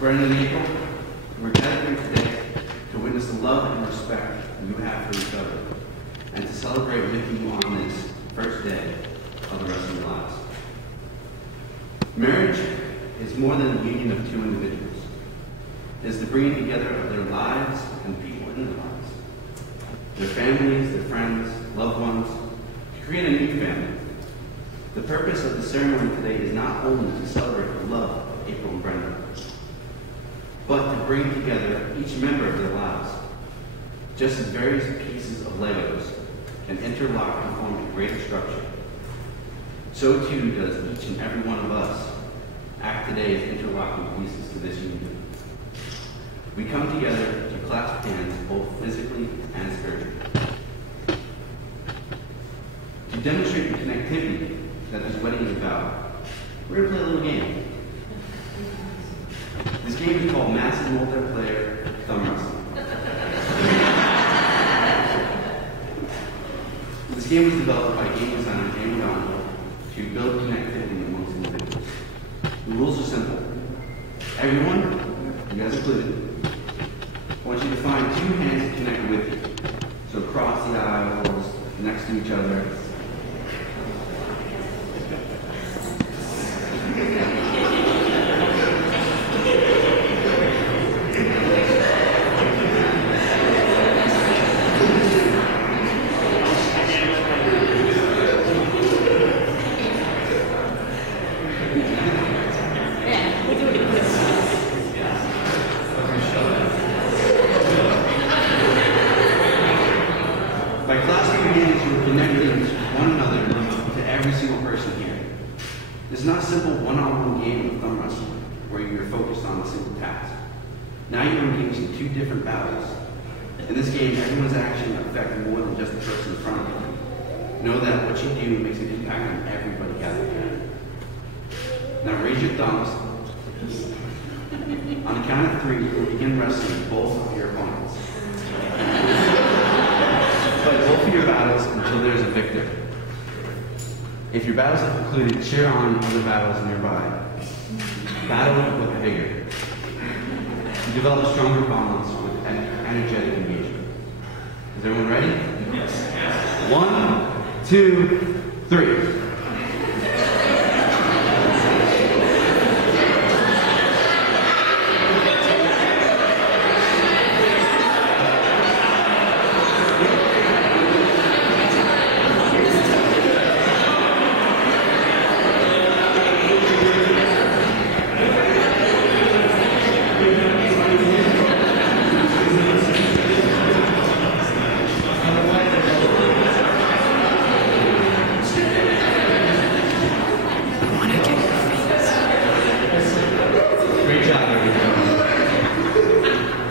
Brendan and April, we're gathered here today to witness the love and respect you have for each other, and to celebrate with you on this first day of the rest of your lives. Marriage is more than a union of two individuals. It is the bringing together of their lives and people in their lives, their families, their friends, loved ones, to create a new family. The purpose of the ceremony today is not only to celebrate the love of April and Brendan, but to bring together each member of their lives. Just as various pieces of Legos can interlock and form a greater structure, so too does each and every one of us act today as interlocking pieces to this union. We come together to clasp hands both physically and spiritually. To demonstrate the connectivity that this wedding is about, we're going to play a little game. This game is called Massive Multiplayer Thumbwrestling. This game was developed by game designer Jane McGonigal to build connectivity amongst individuals. The rules are simple. Everyone, you guys included, wants you to find two hands to connect with you. So across the aisles, next to each other. By clasping your hands, you are connecting one another to every single person here. This is not a simple one-on-one game of thumb wrestling where you're focused on a single task. Now you're engaged in two different battles. In this game, everyone's action affects more than just the person in front of you. Know that what you do makes an impact on everybody gathered here. Now raise your thumbs. On the count of three, you'll begin wrestling both of your opponents. Fight both of your battles until there's a victor. If your battles have concluded, cheer on other battles nearby. Battle with vigor. You develop stronger bonds with energetic engagement. Is everyone ready? Yes. 1, 2, 3.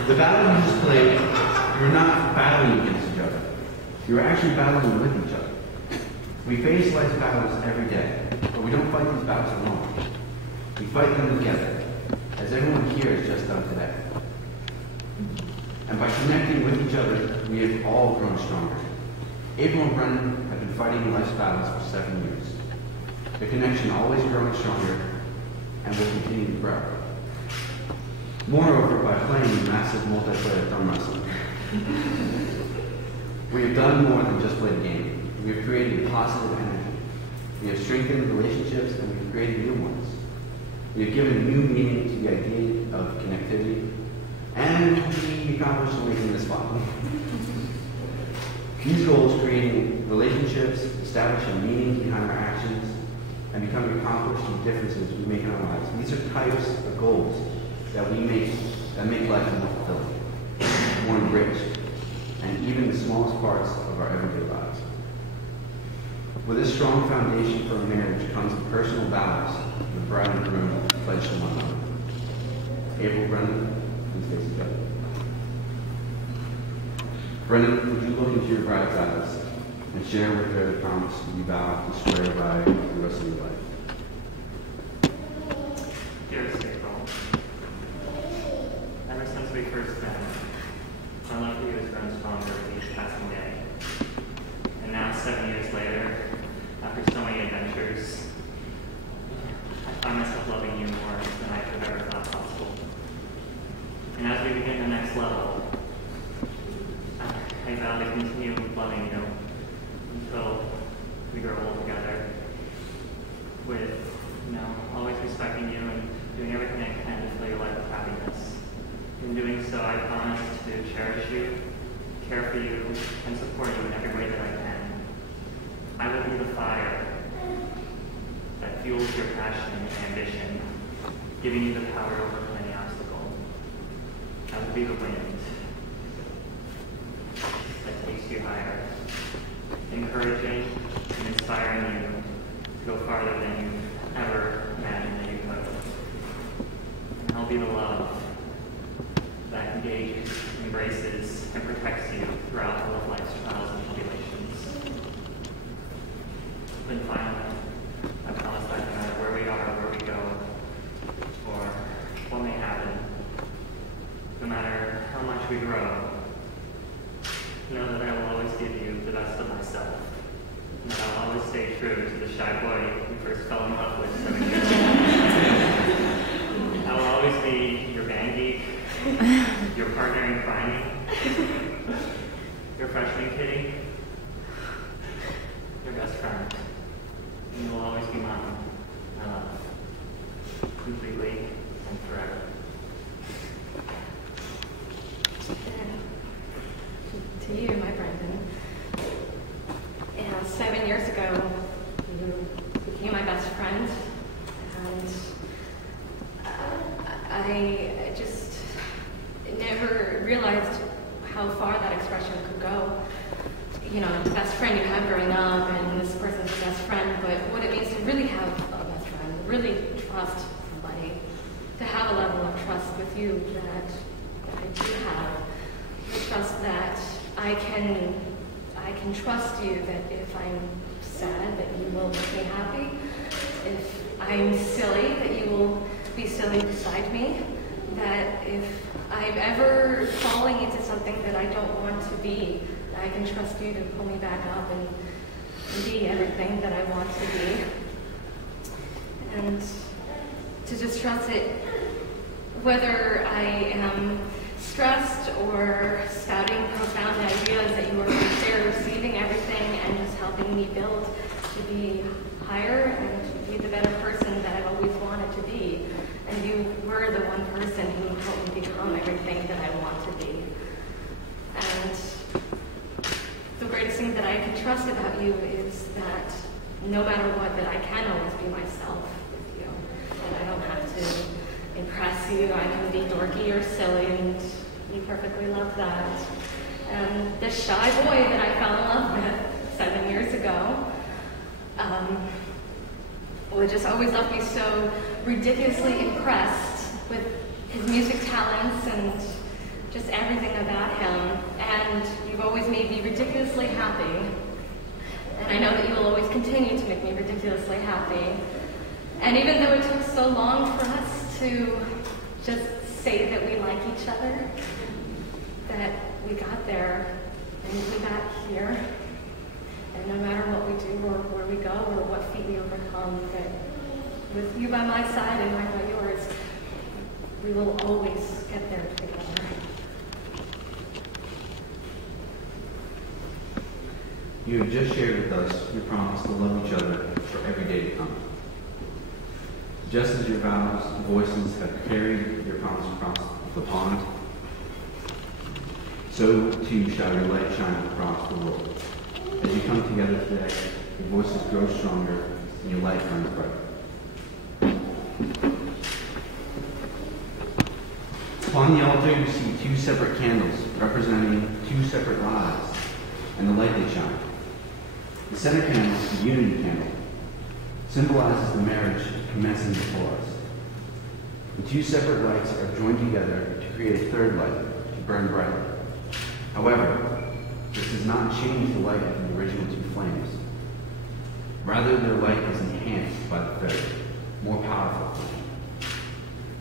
The battle you just played, you're not battling against each other. You're actually battling with each other. We face life battles every day, but we don't fight these battles alone. We fight them together, as everyone here has just done today. And by connecting with each other, we have all grown stronger. April and Brendan have been fighting life's battles for 7 years. The connection always growing stronger and will continue to grow. Moreover, by playing Massive Multiplayer Thumbwrestling, we have done more than just play the game. We have created positive energy. We have strengthened relationships and we have created new ones. We have given new meaning to the idea of connectivity, and we accomplished in making this fun. These goals, creating relationships, establishing meaning behind our actions, and becoming accomplished in differences we make in our lives. These are types of goals that make life more fulfilling, more enriched, and even the smallest parts of our everyday lives. With this strong foundation for a marriage comes the personal vows the bride and groom pledge to one another. April, Brendan, please face each other. Brendan, would you look into your bride's eyes and share with her the promise you vow to swear by the rest of your life? Dearest April, ever since we first met, my love for you has grown stronger with each passing day. And now, 7 years later, after so many adventures, I find myself loving you more than I could have ever thought possible. next level. I vow to continue loving you until we grow old together, with, always respecting you and doing everything I can to fill your life with happiness. In doing so, I promise to cherish you, care for you, and support you in every way that I can. I will be the fire that fuels your passion and ambition, giving you the power to overcome any obstacle. I will be the wind that takes you higher, encouraging and inspiring you to go farther than you ever imagined that you could. And I'll be the love that engages, embraces, and protects you throughout all of life's trials and tribulations. And finally, I promise that no matter where we are, where we go, or what may happen, no matter how much we grow, know that I will always give you the best of myself. And that I'll always stay true to the shy boy who first fell in love with 7 years ago. I will always be your band geek, your partner in crime, your freshman kitty, your best friend. And you will always be mine, my love, completely and forever. To you, my Brendan. 7 years ago, you became my best friend, and I just never realized how far that expression could go. The best friend you have growing up, and this person's your best friend, but what it means to really have a best friend, really trust somebody, to have a level of trust with you that I do have, the trust that I can trust you, that if I'm sad, that you will make me happy. If I'm silly, that you will be silly beside me. That if I'm ever falling into something that I don't want to be, that I can trust you to pull me back up and be everything that I want to be. And to just trust it, whether I am stressed or spouting profound ideas, that you are right there receiving everything and just helping me build to be higher and to be the better person that I've always wanted to be. And you were the one person who helped me become everything that I want to be. And the greatest thing that I can trust about you is that no matter what, that I can always be myself with you. And I don't have to impress you. I can be dorky or silly, and you perfectly love that. And the shy boy that I fell in love with 7 years ago would just always left me so ridiculously impressed with his music talents and just everything about him. And you've always made me ridiculously happy. And I know that you will always continue to make me ridiculously happy. And even though it took so long for us to just say that we like each other, that we got there and we got here. And no matter what we do or where we go or what feat we overcome, that with you by my side and mine by yours, we will always get there together. You have just shared with us your promise to love each other for every day to come. Just as your vows and voices have carried your promise across the pond, so too shall your light shine across the world. As you come together today, your voices grow stronger and your light burns brighter. Upon the altar you see two separate candles representing two separate lives and the light they shine. The center candle, the unity candle, symbolizes the marriage commencing before us. The two separate lights are joined together to create a third light to burn brightly. However, this does not change the light of the original two flames. Rather, their light is enhanced by the third, more powerful flame.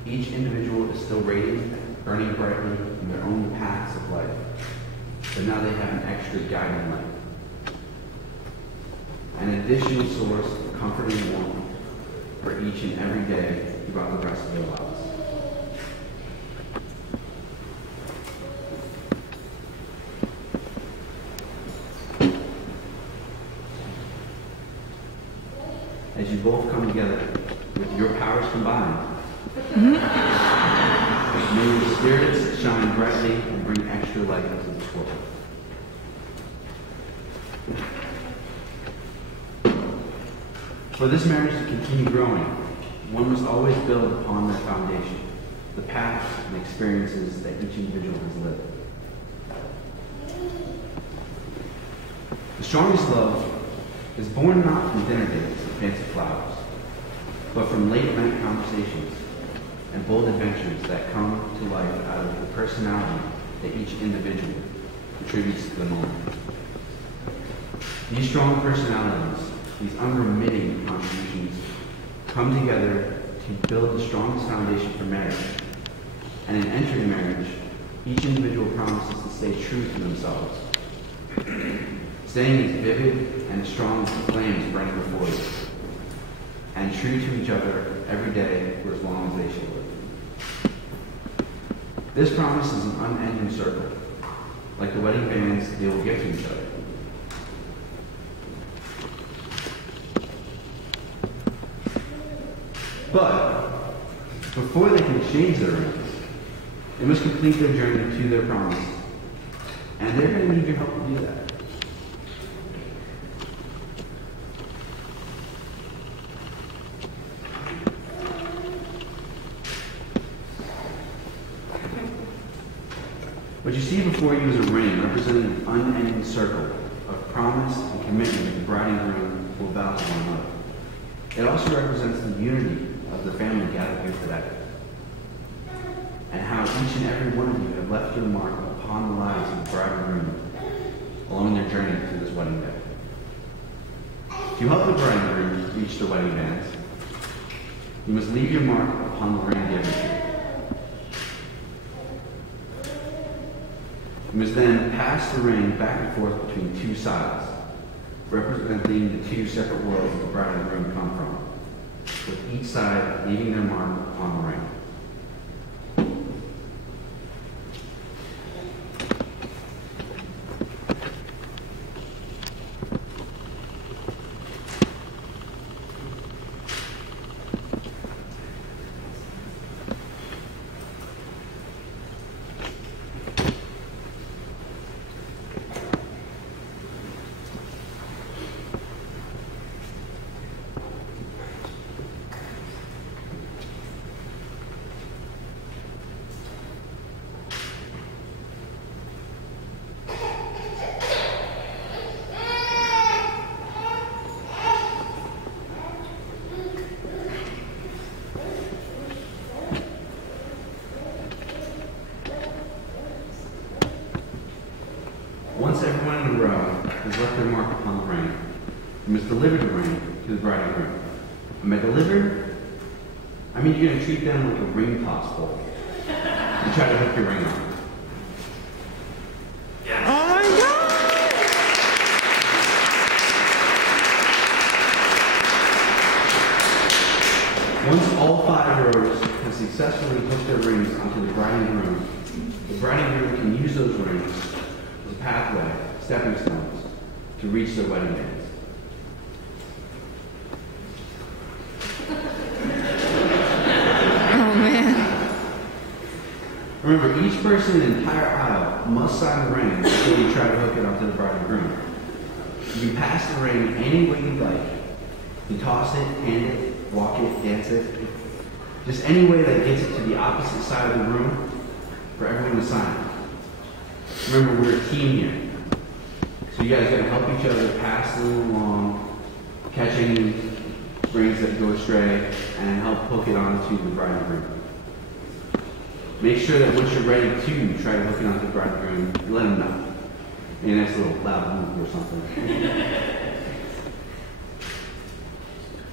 Each individual is still radiant, burning brightly in their own paths of life, but now they have an extra guiding light. An additional source of comforting warmth for each and every day throughout the rest of their lives. you both come together with your powers combined. May your spirits shine brightly and bring extra light into this world. For this marriage to continue growing, one must always build upon their foundation, the paths and experiences that each individual has lived. The strongest love is born not from dinner dates and fancy flowers, but from late night conversations and bold adventures that come to life out of the personality that each individual contributes to the moment. These strong personalities, these unremitting contributions, come together to build the strongest foundation for marriage. And in entering marriage, each individual promises to stay true to themselves, staying as vivid and strong as the flames burning before you, and true to each other every day for as long as they shall live. This promise is an unending circle. Like the wedding bands, they will give to each other. But before they can change their rings, they must complete their journey to their promise. And they're going to need your help to do that. What you see before you is a ring representing an unending circle of promise and commitment that the bride and groom will vow to one another. It also represents the unity of the family gathered here today, and how each and every one of you have left your mark upon the lives of the bride and groom along their journey to this wedding day. To help the bride and groom reach the wedding bands, you must leave your mark upon the ring given to you. You must then pass the ring back and forth between two sides, representing the two separate worlds that the bride and groom come from, with each side leaving their mark upon the ring. Once everyone in a row has left their mark upon the ring, you must deliver the ring to the bride and groom. And by deliver, I mean you're going to treat them like a ring toss bowl and try to hook your ring on. Yeah. Oh my God! Once all 5 rows have successfully hooked their rings onto the bride and groom can use those rings as a pathway, stepping stones, to reach their wedding bands. Oh man. Remember, each person in the entire aisle must sign the ring before you try to hook it onto the bride and groom. You can pass the ring any way you'd like. You toss it, hand it, walk it, dance it. Just any way that gets it to the opposite side of the room for everyone to sign. Remember, we're a team here. So you guys got to help each other pass them along, catching rings that go astray, and help hook it onto the bride and groom. Make sure that once you're ready to try to hook it onto the bride and groom, you let them know. Maybe a nice little loud move or something.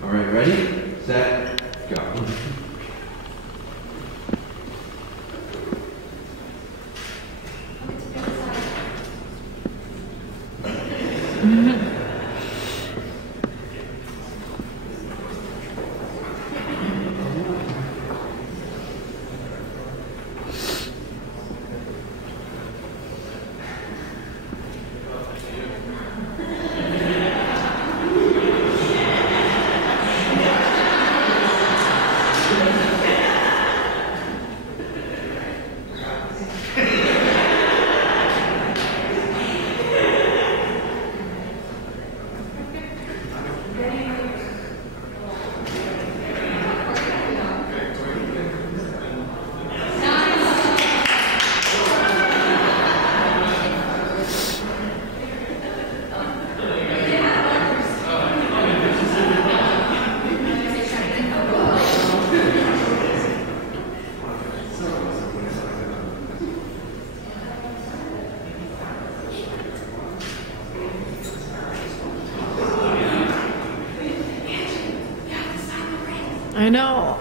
All right, ready, set, go.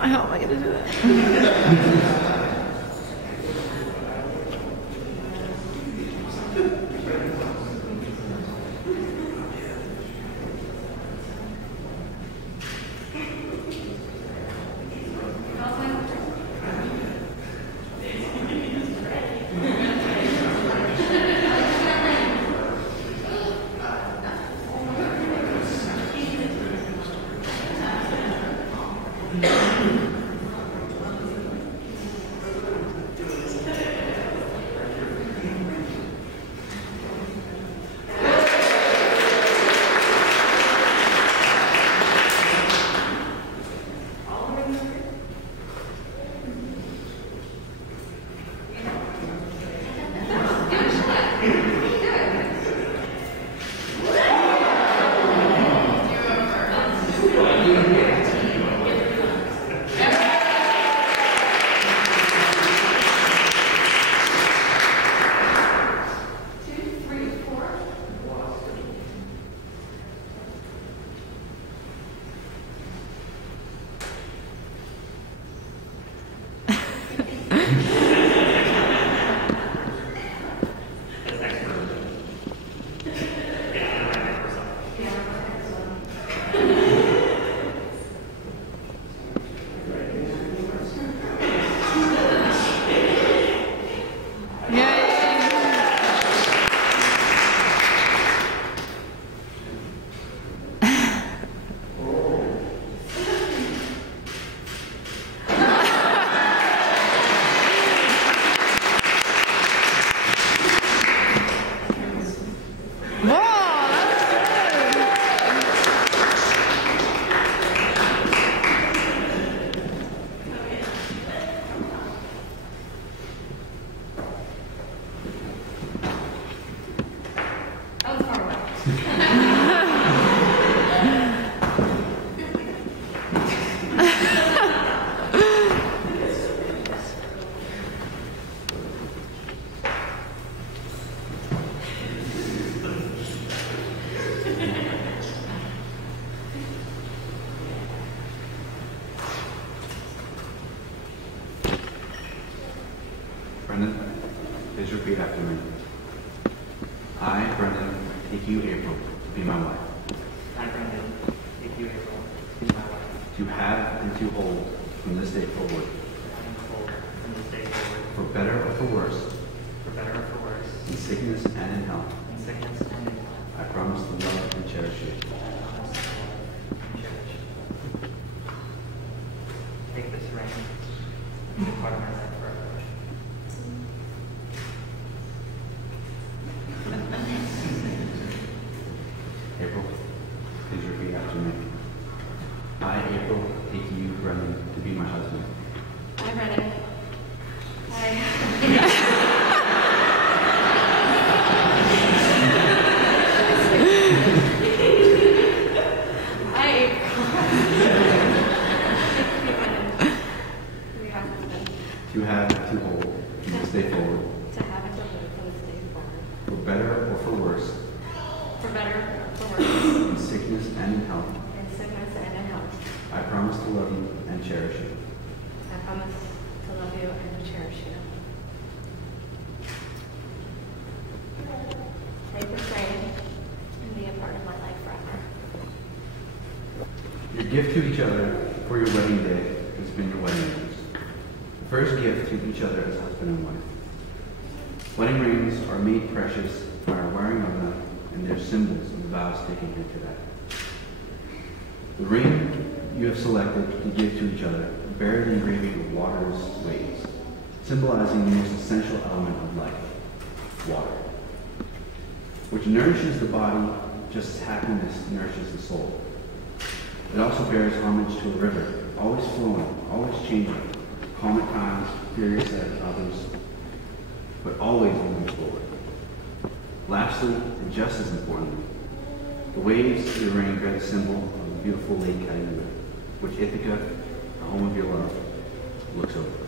How am I going to do that? Brendan, please repeat after me. I, Brendan, take you, April, to be my wife. I, Brendan, take you, April, to be my wife. To have and to hold from this day forward. To have and hold from this day forward. For better or for worse. For better or for worse. In sickness and in health. In sickness and in health. I promise to love and cherish you. I promise to love and cherish you. Take this ring, be part of my life forever. April, please repeat after me. I, April, take you, Brendan, to be my husband. I, Brendan. To have and to hold from this day forward. To have and to hold from this day forward. For better or for worse. For better or for worse. In sickness and in health. In sickness and in health. I promise to love you and cherish you. I promise to love you and to cherish you. Take this ring and be a part of my life forever. Your gift to each other for your wedding day has been your wedding rings. The first gift to each other as husband and wife. Wedding rings are made precious by our wearing of them, and they're symbols of the vows taken here today. The ring you have selected to give to each other bear the engraving of water's waves, symbolizing the most essential element of life, water, which nourishes the body just as happiness nourishes the soul. It also bears homage to a river, always flowing, always changing, calm at times, furious at others, but always moving forward. Lastly, and just as importantly, the waves of the ring bear the symbol of the beautiful lake Ithaca, which Ithaca, the home of your love, looks over.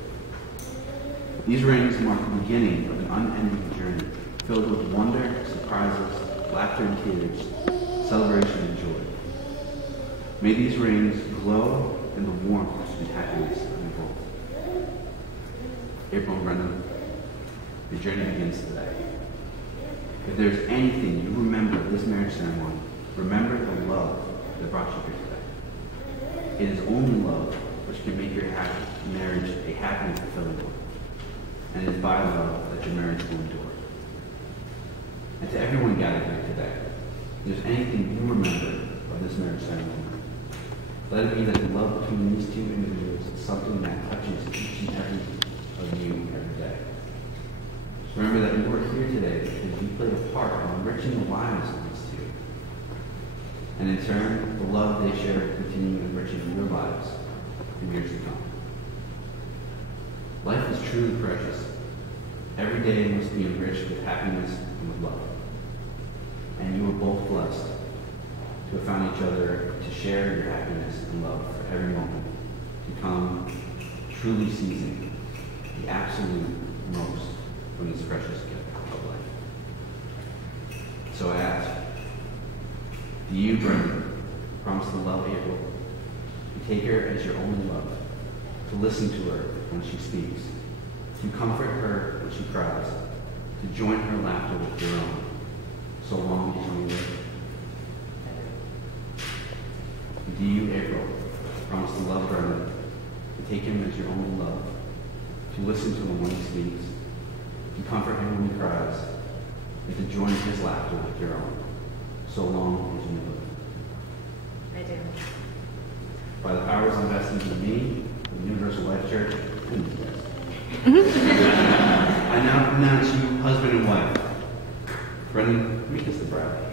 These rings mark the beginning of an unending journey, filled with wonder, surprises, laughter and tears, celebration and joy. May these rings glow and the warmth and happiness of you both. April and Brendan, your journey begins today. If there's anything you remember of this marriage ceremony, remember the love that brought you here today. It is only love which can make your marriage a happy and fulfilling one. And it is by love that your marriage will endure. And to everyone gathered here today, if there's anything you remember of this marriage ceremony, let it be that the love between these two individuals is something that touches each and every of you every day. Remember that you are here today because you played a part in enriching the lives of these two. And in turn, the love they share will continue enriching your lives in years to come. Life is truly precious. Every day must be enriched with happiness and with love. And you are both blessed to have found each other to share your happiness and love for every moment, to come truly seizing the absolute most from this precious gift of life. So I ask, do you, Brendan, promise to love April, to take her as your only love, to listen to her when she speaks, to comfort her when she cries, to join her laughter with your own, so long as you live? Do you, April, promise to love Brendan, to take him as your only love, to listen to him when he speaks, to comfort him when he cries, and to join his laughter with your own, so long as you live? I do. By the powers invested in me, the Universal Life Church, and you guys. I now pronounce you husband and wife. Brendan, make us the bride.